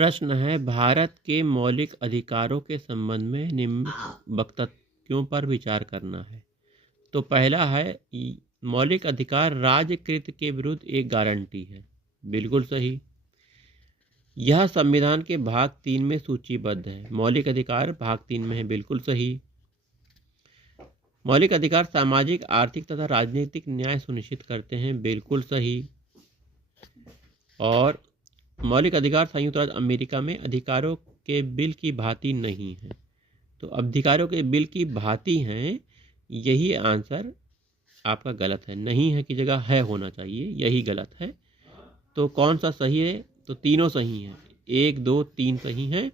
प्रश्न है, भारत के मौलिक अधिकारों के संबंध में निम्न वक्तव्यों पर विचार करना है। तो पहला है, मौलिक अधिकार राज्यकृत के विरुद्ध एक गारंटी है। बिल्कुल सही। यह संविधान के भाग 3 में सूचीबद्ध है। मौलिक अधिकार भाग 3 में है। बिल्कुल सही। मौलिक अधिकार सामाजिक, आर्थिक तथा राजनीतिक न्याय सुनिश्चित करते हैं। बिल्कुल सही। और मौलिक अधिकार संयुक्त राज्य अमेरिका में अधिकारों के बिल की भांति नहीं है। तो अधिकारों के बिल की भांति हैं, यही आंसर आपका गलत है। नहीं है की जगह है होना चाहिए, यही गलत है। तो कौन सा सही है? तो तीनों सही हैं। 1, 2, 3 सही हैं।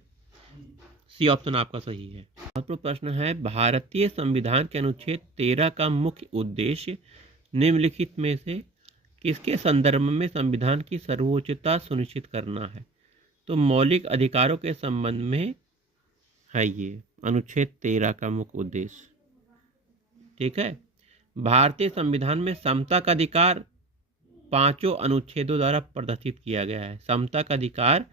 सी ऑप्शन आपका सही है। महत्वपूर्ण प्रश्न है, भारतीय संविधान के अनुच्छेद 13 का मुख्य उद्देश्य निम्नलिखित में से किसके संदर्भ में संविधान की सर्वोच्चता सुनिश्चित करना है? तो मौलिक अधिकारों के संबंध में है ये अनुच्छेद 13 का मुख्य उद्देश्य। ठीक है। भारतीय संविधान में समता का अधिकार 5 अनुच्छेदों द्वारा प्रदर्शित किया गया है। समता का अधिकार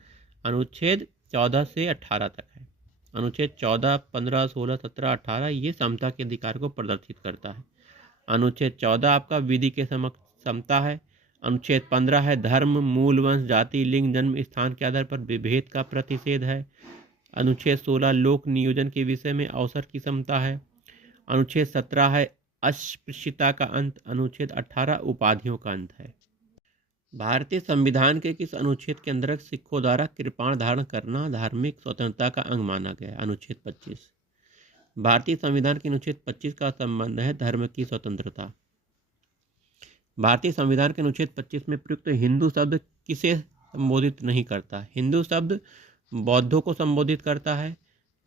अनुच्छेद 14 से 18 तक है। अनुच्छेद 14, 15, 16, 17, 18 ये समता के अधिकार को प्रदर्शित करता है। अनुच्छेद 14 आपका विधि के समक्ष समता है। अनुच्छेद 15 है धर्म, मूल, वंश, जाति, लिंग, जन्म स्थान के आधार पर विभेद का प्रतिषेध है। अनुच्छेद 16 लोक नियोजन के विषय में अवसर की समता है। अनुच्छेद 17 है अस्पृश्यता का अंत। अनुच्छेद 18 उपाधियों का अंत है। भारतीय संविधान के किस अनुच्छेद के अंतर्गत सिखों द्वारा कृपाण धारण करना धार्मिक स्वतंत्रता का अंग माना गया है? अनुच्छेद 25। भारतीय संविधान के अनुच्छेद 25 का संबंध है धर्म की स्वतंत्रता। भारतीय संविधान के अनुच्छेद 25 में प्रयुक्त हिंदू शब्द किसे संबोधित नहीं करता? हिंदू शब्द बौद्धों को संबोधित करता है,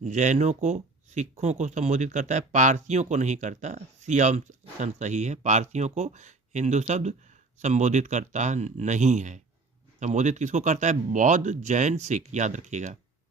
जैनों को, सिखों को संबोधित करता है, पारसियों को नहीं करता। सी ऑप्शन सही है। पारसियों को हिंदू शब्द संबोधित करता नहीं है। संबोधित किसको करता है? बौद्ध, जैन, सिख, याद रखिएगा।